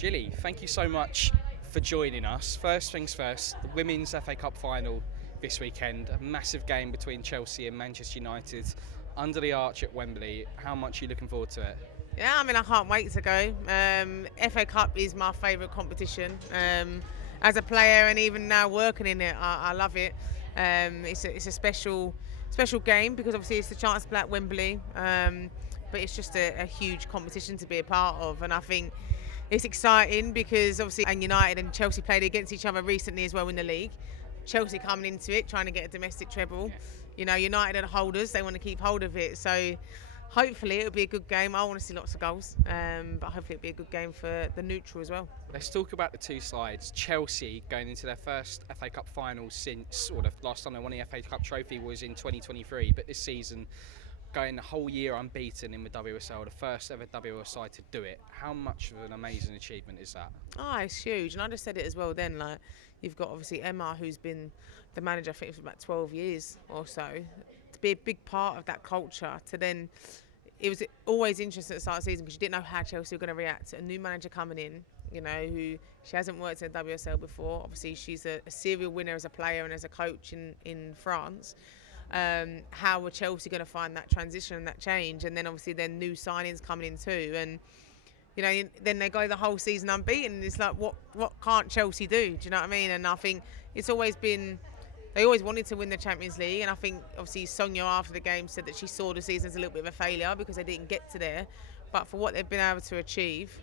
Gilly, thank you so much for joining us. First things first, the Women's FA Cup final this weekend, a massive game between Chelsea and Manchester United under the arch at Wembley. How much are you looking forward to it? Yeah, I mean, I can't wait to go. FA Cup is my favourite competition. As a player and even now working in it, I love it. It's a special game because obviously it's the chance to play at Wembley. But it's just a huge competition to be a part of, and I think it's exciting because obviously and United and Chelsea played against each other recently as well in the league. Chelsea coming into it trying to get a domestic treble. You know, United are the holders; they want to keep hold of it. So hopefully it'll be a good game. I want to see lots of goals, but hopefully it'll be a good game for the neutral as well. Let's talk about the two sides. Chelsea going into their first FA Cup final since, or the last time they won the FA Cup trophy was in 2023, but this season going the whole year unbeaten in the WSL, the first ever WSL side to do it. How much of an amazing achievement is that? Oh, it's huge, and I just said it as well then, like, you've got obviously Emma, who's been the manager, I think, for about 12 years or so, to be a big part of that culture, to then, it was always interesting at the start of the season because you didn't know how Chelsea were going to react. A new manager coming in, you know, who she hasn't worked in the WSL before. Obviously, she's a serial winner as a player and as a coach in France. How were Chelsea going to find that transition and that change? And then obviously then new signings coming in too. And, you know, then they go the whole season unbeaten. And it's like, what can't Chelsea do? Do you know what I mean? And I think it's always been, they always wanted to win the Champions League. And I think obviously Sonia after the game said that she saw the season as a little bit of a failure because they didn't get to there. But for what they've been able to achieve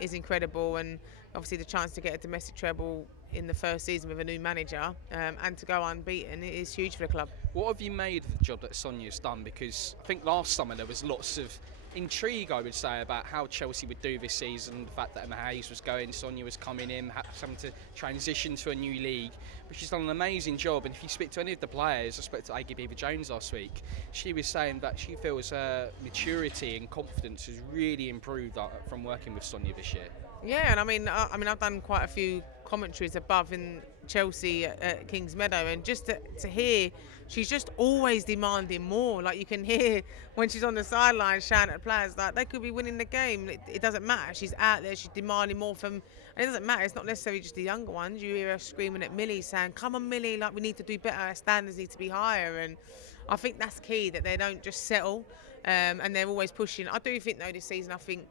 is incredible. And obviously the chance to get a domestic treble in the first season with a new manager and to go unbeaten is huge for the club. What have you made of the job that Sonia's done? Because I think last summer there was lots of intrigue, I would say, about how Chelsea would do this season. The fact that Emma Hayes was going, Sonia was coming in, having to transition to a new league. But she's done an amazing job. And if you speak to any of the players, I spoke to Aggie Beaver-Jones last week, she was saying that she feels her maturity and confidence has really improved from working with Sonia this year. Yeah, and I mean, I've done quite a few commentaries above in Chelsea at Kings Meadow, and just to hear, she's just always demanding more. Like you can hear when she's on the sideline shouting at players, like they could be winning the game. It doesn't matter. She's out there. She's demanding more from. And it doesn't matter. It's not necessarily just the younger ones. You hear her screaming at Millie, saying, "Come on, Millie! Like we need to do better. Our standards need to be higher." And I think that's key, that they don't just settle, and they're always pushing. I do think though this season, I think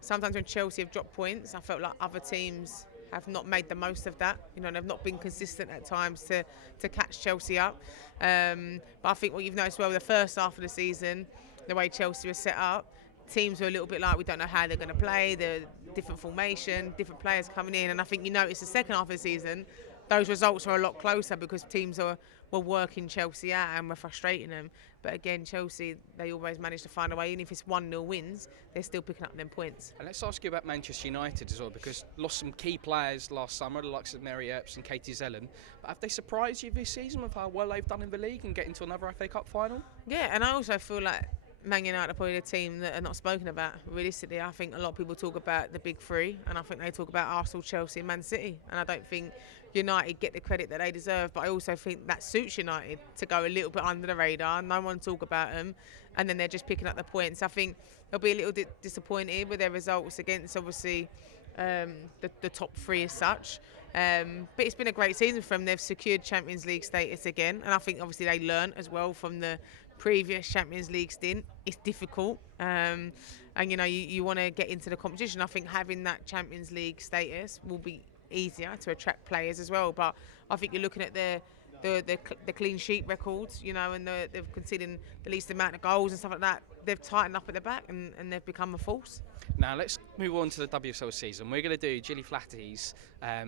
sometimes when Chelsea have dropped points, I felt like other teams have not made the most of that. You know, they've not been consistent at times to catch Chelsea up. But I think what you've noticed well, the first half of the season, the way Chelsea was set up, teams were a little bit like, we don't know how they're going to play, the different formation, different players coming in. And I think you notice the second half of the season, those results are a lot closer because teams were working Chelsea out and were frustrating them. But again, Chelsea, they always manage to find a way. Even if it's 1-0 wins, they're still picking up them points. And let's ask you about Manchester United as well, because lost some key players last summer, the likes of Mary Earps and Katie Zellen. But have they surprised you this season with how well they've done in the league and getting to another FA Cup final? Yeah, and I also feel like Man United are probably the team that are not spoken about. Realistically, I think a lot of people talk about the big three, and I think they talk about Arsenal, Chelsea and Man City. And I don't think United get the credit that they deserve, but I also think that suits United to go a little bit under the radar. No one talk about them, and then they're just picking up the points. I think they'll be a little disappointed with their results against, obviously, the top three as such. But it's been a great season for them. They've secured Champions League status again, and I think obviously they learned as well from the previous Champions League stint. It's difficult, and you know you want to get into the competition. I think having that Champions League status will be easier to attract players as well. But I think you're looking at the clean sheet records, you know, and they've conceded the least amount of goals and stuff like that. They've tightened up at the back and they've become a force. Now let's move on to the WSL season. We're going to do Gilly Flaherty's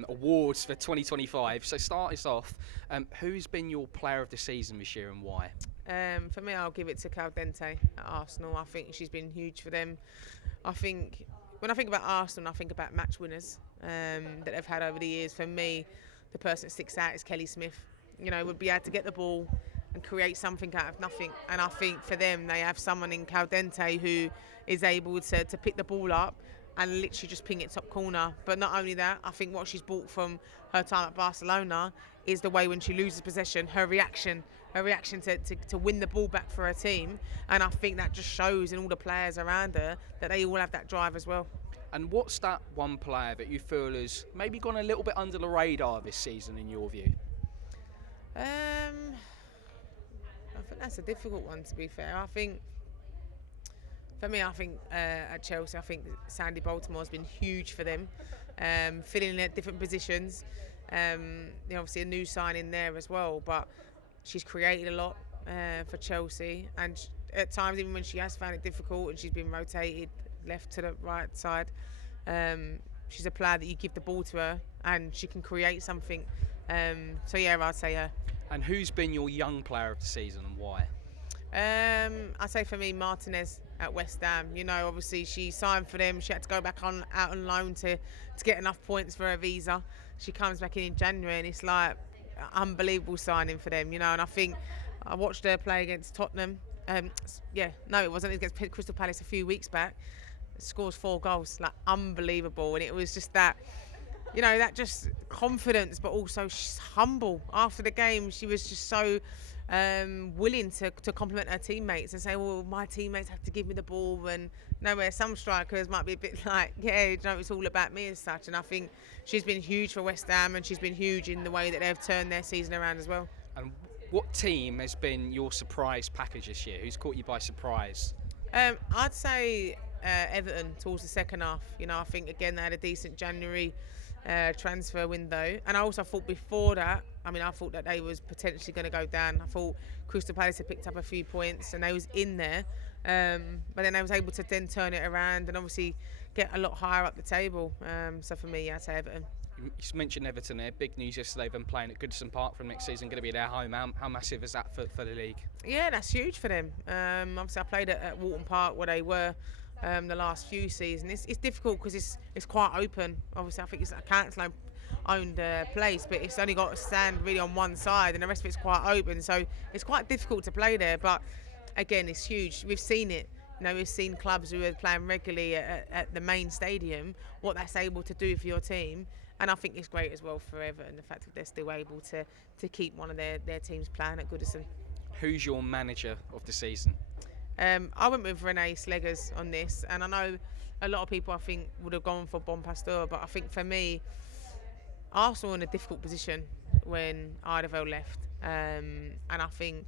awards for 2025. So start us off. Who's been your player of the season this year and why? For me, I'll give it to Caldente at Arsenal. I think she's been huge for them. I think when I think about Arsenal, I think about match winners that they've had over the years. For me, the person that sticks out is Kelly Smith. You know, would be able to get the ball and create something out of nothing. And I think for them, they have someone in Caldente who is able to pick the ball up and literally just ping it top corner. But not only that, I think what she's brought from her time at Barcelona is the way when she loses possession, her reaction to win the ball back for her team. And I think that just shows in all the players around her that they all have that drive as well. And what's that one player that you feel has maybe gone a little bit under the radar this season in your view? I think that's a difficult one, to be fair. I think, for me, at Chelsea, I think Sandy Baltimore has been huge for them, filling in at different positions. Obviously a new signing there as well, but she's created a lot for Chelsea, and at times, even when she has found it difficult and she's been rotated left to the right side, she's a player that you give the ball to her and she can create something. So yeah, I'd say her. And who's been your young player of the season and why? I'd say for me, Martinez at West Ham. Obviously she signed for them. She had to go back out on loan to get enough points for her visa. She comes back in January and it's like unbelievable signing for them. And I think I watched her play against Tottenham. It wasn't. It was against Crystal Palace a few weeks back. Scores 4 goals, like unbelievable. And it was just that, that just confidence, but also she's humble. After the game, she was just so willing to compliment her teammates and say, well, my teammates have to give me the ball, and where some strikers might be a bit like, it's all about me as such. And I think she's been huge for West Ham, and she's been huge in the way that they've turned their season around as well. And what team has been your surprise package this year? Who's caught you by surprise? I'd say Everton towards the second half. I think again they had a decent January transfer window, and I also thought before that, I thought that they was potentially going to go down. I thought Crystal Palace had picked up a few points and they was in there, but then they was able to then turn it around and obviously get a lot higher up the table. So for me, I'd say Everton. You just mentioned Everton there. Big news yesterday, them playing at Goodison Park from next season, going to be their home. How massive is that for the league? Yeah, that's huge for them. Obviously, I played at Walton Park where they were the last few seasons. It's difficult because it's quite open. Obviously, I think it's a council-owned place, but it's only got a stand really on one side and the rest of it's quite open. So it's quite difficult to play there. But again, it's huge. We've seen it. We've seen clubs who are playing regularly at the main stadium, what that's able to do for your team. And I think it's great as well for Everton, the fact that they're still able to keep one of their teams playing at Goodison. Who's your manager of the season? I went with Renee Sleggers on this, and I know a lot of people I think would have gone for Bon Pastor, but I think for me, Arsenal were in a difficult position when Ardeville left, and I think,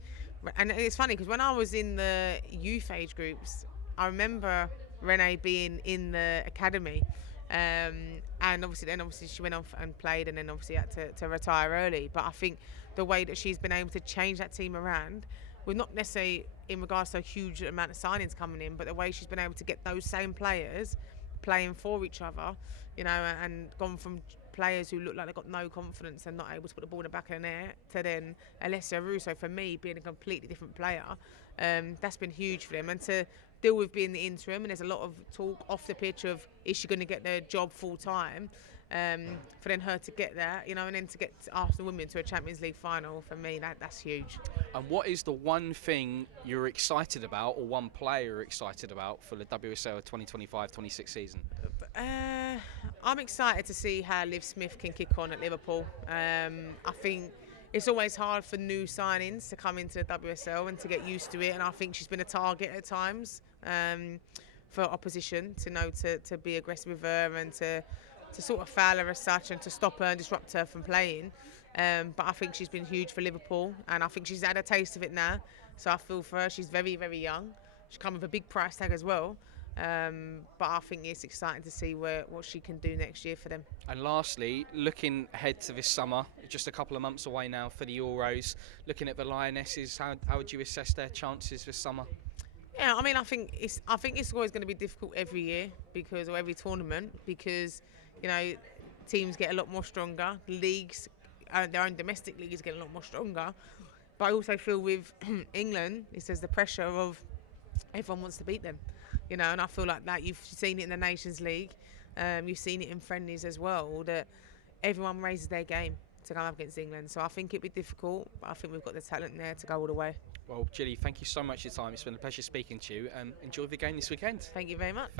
and it's funny because when I was in the youth age groups, I remember Renee being in the academy. And obviously she went off and played, and then obviously had to retire early. But I think the way that she's been able to change that team around, with not necessarily in regards to a huge amount of signings coming in, but the way she's been able to get those same players playing for each other, and gone from players who look like they've got no confidence and not able to put the ball in the back of the net to then Alessia Russo, for me, being a completely different player. That's been huge for them. And to deal with being the interim, and there's a lot of talk off the pitch of is she going to get their job full time, for then her to get that, and then to get Arsenal women to a Champions League final, for me that's huge. And what is the one thing you're excited about, or one player you're excited about for the WSL 2025-26 season? I'm excited to see how Liv Smith can kick on at Liverpool. I think it's always hard for new signings to come into the WSL and to get used to it, and I think she's been a target at times for opposition to be aggressive with her and to sort of foul her as such and to stop her and disrupt her from playing. But I think she's been huge for Liverpool, and I think she's had a taste of it now. So I feel for her. She's very, very young. She's come with a big price tag as well. But I think it's exciting to see what she can do next year for them. And lastly, looking ahead to this summer, just a couple of months away now for the Euros, looking at the Lionesses, how would you assess their chances this summer? Yeah, I think it's always going to be difficult every year or every tournament because teams get a lot more stronger. Leagues, their own domestic leagues get a lot more stronger. But I also feel with England, there's the pressure of everyone wants to beat them. And I feel like that you've seen it in the Nations League, you've seen it in friendlies as well, that everyone raises their game to come up against England. So I think it'd be difficult, but I think we've got the talent there to go all the way. Well, Gilly, thank you so much for your time. It's been a pleasure speaking to you. Enjoy the game this weekend. Thank you very much.